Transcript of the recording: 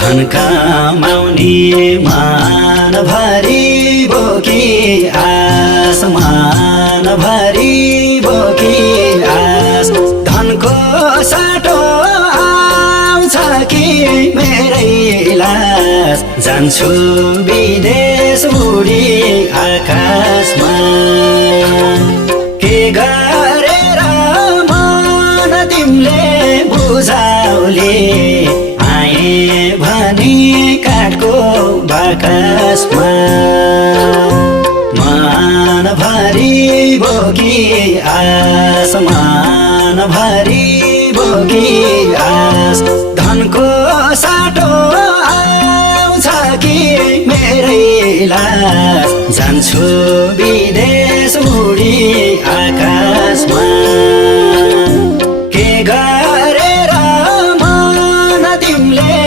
धन कमाउने मानभरि बोकी आसमान भरि बोकी आस धनको साटो आउँछ कि मेरै लास जान्छु विदेश उडी आकाशमा के गरेर मन तिमीले बुझाउले आए भनी काठको बाकसमा मनभरि बोकी आसमान भरि